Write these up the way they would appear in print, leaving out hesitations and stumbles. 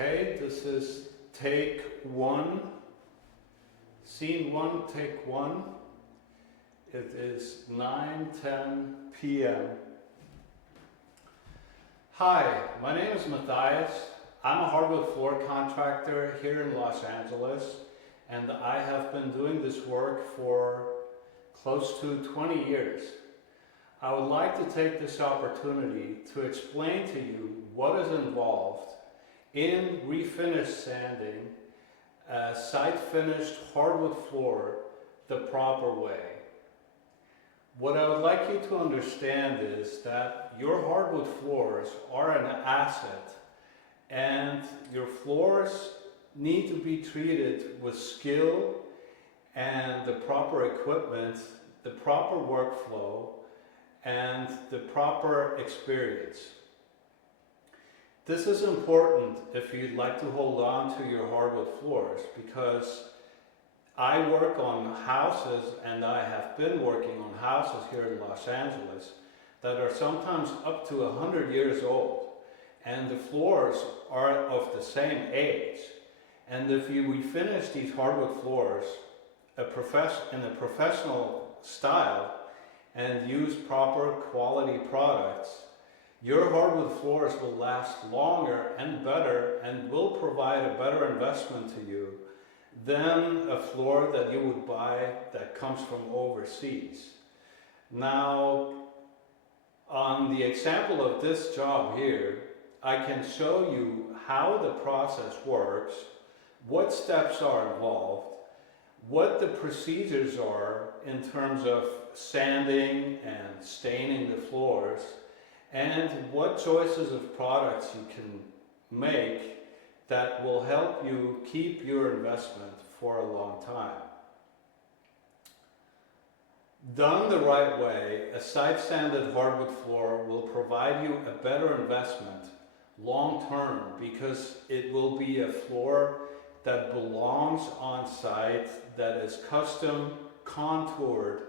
Okay, this is take one, scene one, take one. It is 9:10 p.m. Hi, my name is Matthias. I'm a hardwood floor contractor here in Los Angeles, and I have been doing this work for close to 20 years. I would like to take this opportunity to explain to you what is involved in refinish sanding a site-finished hardwood floor the proper way. What I would like you to understand is that your hardwood floors are an asset, and your floors need to be treated with skill and the proper equipment, the proper workflow, and the proper experience. This is important if you'd like to hold on to your hardwood floors, because I work on houses, and I have been working on houses here in Los Angeles that are sometimes up to 100 years old, and the floors are of the same age. And if you refinish these hardwood floors in a professional style and use proper quality products, your hardwood floors will last longer and better and will provide a better investment to you than a floor that you would buy that comes from overseas. Now, on the example of this job here, I can show you how the process works, what steps are involved, what the procedures are in terms of sanding and staining the floors, and what choices of products you can make that will help you keep your investment for a long time. Done the right way, a site-sanded hardwood floor will provide you a better investment long term, because it will be a floor that belongs on site, that is custom contoured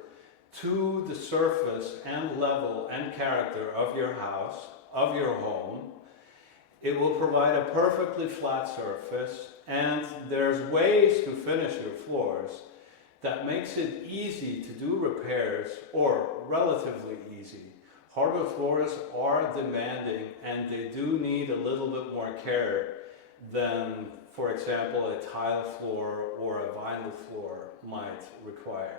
to the surface and level and character of your house, of your home. It will provide a perfectly flat surface, and there's ways to finish your floors that makes it easy to do repairs, or relatively easy. Hardwood floors are demanding, and they do need a little bit more care than, for example, a tile floor or a vinyl floor might require.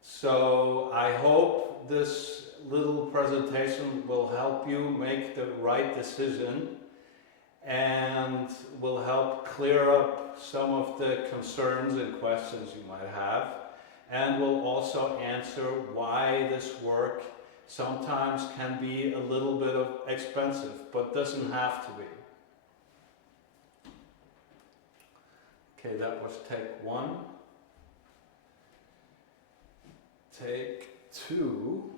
So I hope this little presentation will help you make the right decision and will help clear up some of the concerns and questions you might have, and will also answer why this work sometimes can be a little bit expensive, but doesn't have to be. Okay, that was take one. Take two.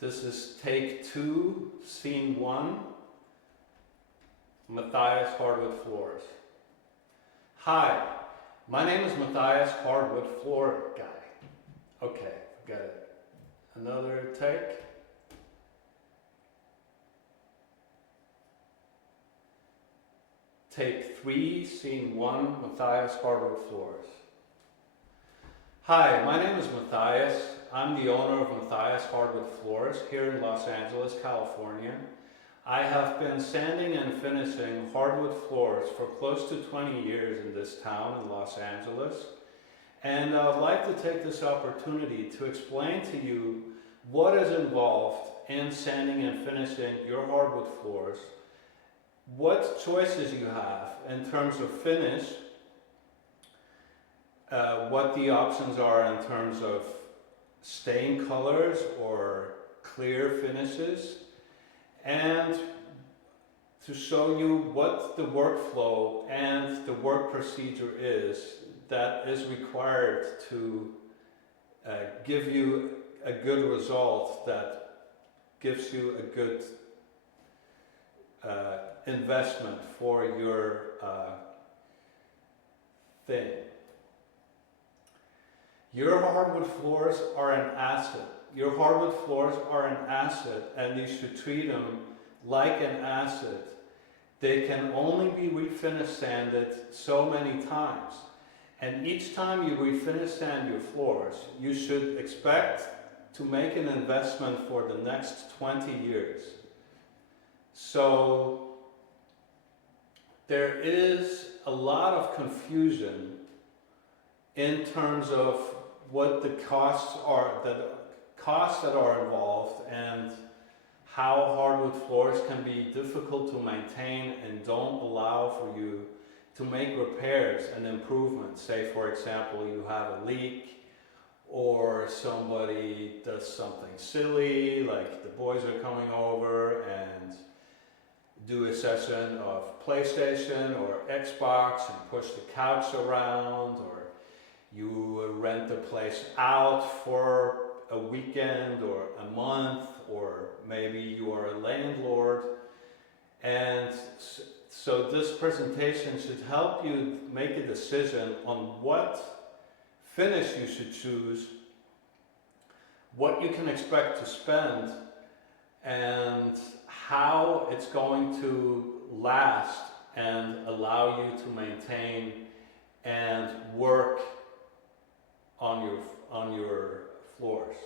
This is take two, scene one, Matthias Hardwood Floors. Hi, my name is Matthias, hardwood floor guy. Okay, got it. Another take. Take three, scene one, Matthias Hardwood Floors. Hi, my name is Matthias. I'm the owner of Matthias Hardwood Floors here in Los Angeles, California. I have been sanding and finishing hardwood floors for close to 20 years in this town in Los Angeles. And I would like to take this opportunity to explain to you what is involved in sanding and finishing your hardwood floors, what choices you have in terms of finish, what the options are in terms of stain colors or clear finishes, and to show you what the workflow and the work procedure is that is required to give you a good result that gives you a good investment for your thing. Your hardwood floors are an asset. Your hardwood floors are an asset, and you should treat them like an asset. They can only be refinish sanded so many times. And each time you refinish sand your floors, you should expect to make an investment for the next 20 years. So there is a lot of confusion in terms of what the costs are, that are involved, and how hardwood floors can be difficult to maintain and don't allow for you to make repairs and improvements. Say, for example, you have a leak, or somebody does something silly, like the boys are coming over and do a session of PlayStation or Xbox and push the couch around, or you rent the place out for a weekend or a month, or maybe you are a landlord. And so this presentation should help you make a decision on what finish you should choose, what you can expect to spend, and how it's going to last and allow you to maintain and work on your floors.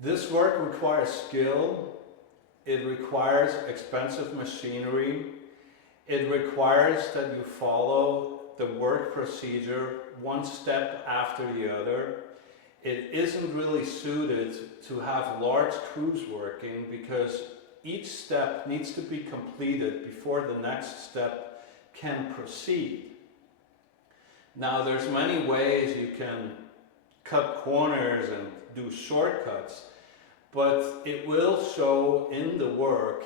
This work requires skill, it requires expensive machinery, it requires that you follow the work procedure one step after the other. It isn't really suited to have large crews working, because each step needs to be completed before the next step can proceed. Now, there's many ways you can cut corners and do shortcuts, but it will show in the work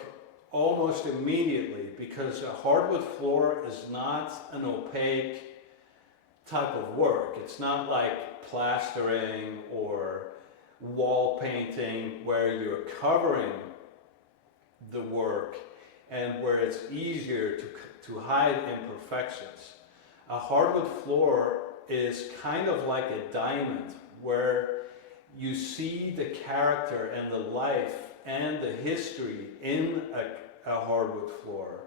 almost immediately, because a hardwood floor is not an opaque type of work. It's not like plastering or wall painting where you're covering the work and where it's easier to hide imperfections. A hardwood floor is kind of like a diamond, where you see the character and the life and the history in a hardwood floor,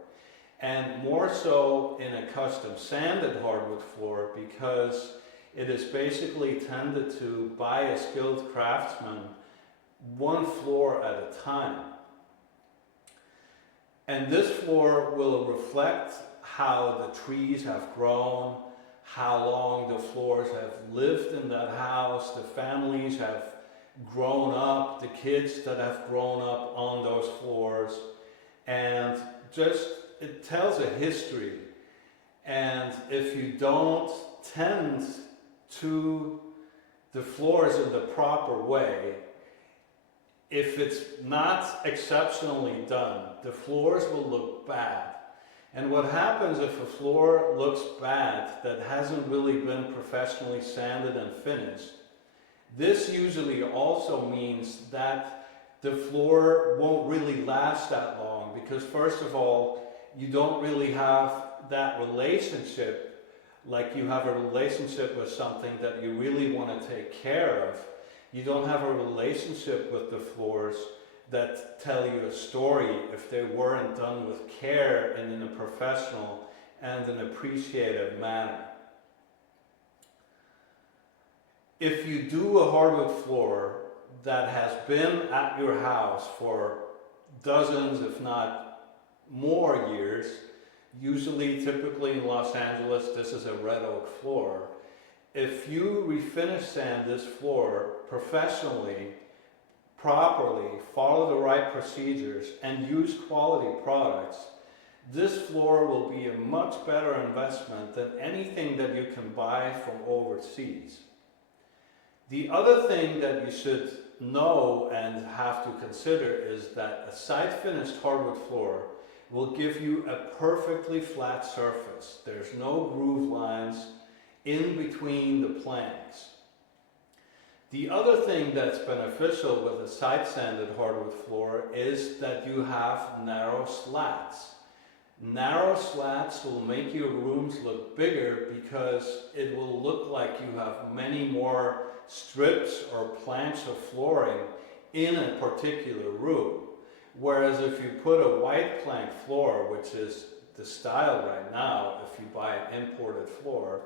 and more so in a custom sanded hardwood floor, because it is basically tended to, by a skilled craftsman, one floor at a time. And this floor will reflect how the trees have grown, how long the floors have lived in that house, the families have grown up, the kids that have grown up on those floors, and just it tells a history. And if you don't tend to the floors in the proper way, if it's not exceptionally done, the floors will look bad. And what happens if a floor looks bad that hasn't really been professionally sanded and finished? This usually also means that the floor won't really last that long, because first of all, you don't really have that relationship, like you have a relationship with something that you really want to take care of. You don't have a relationship with the floors that tell you a story if they weren't done with care and in a professional and an appreciative manner. If you do a hardwood floor that has been at your house for dozens, if not more years, typically in Los Angeles, this is a red oak floor. If you refinish sand this floor professionally, properly, follow the right procedures, and use quality products, this floor will be a much better investment than anything that you can buy from overseas. The other thing that you should know and have to consider is that a side-finished hardwood floor will give you a perfectly flat surface. There's no groove lines in between the planks. The other thing that's beneficial with a side sanded hardwood floor is that you have narrow slats. Narrow slats will make your rooms look bigger because it will look like you have many more strips or planks of flooring in a particular room. Whereas if you put a white plank floor, which is the style right now if you buy an imported floor,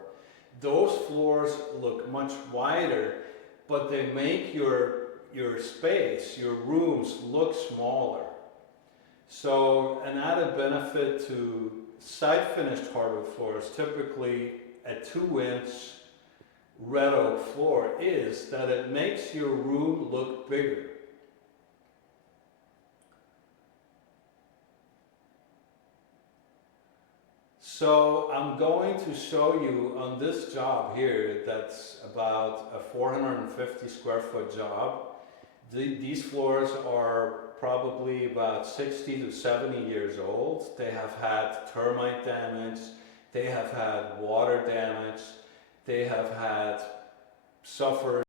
those floors look much wider, but they make your space, your rooms look smaller. So an added benefit to side finished hardwood floors, typically a 2-inch red oak floor, is that it makes your room look bigger. So I'm going to show you on this job here, that's about a 450 square foot job. These floors are probably about 60 to 70 years old. They have had termite damage, they have had water damage, they have had suffered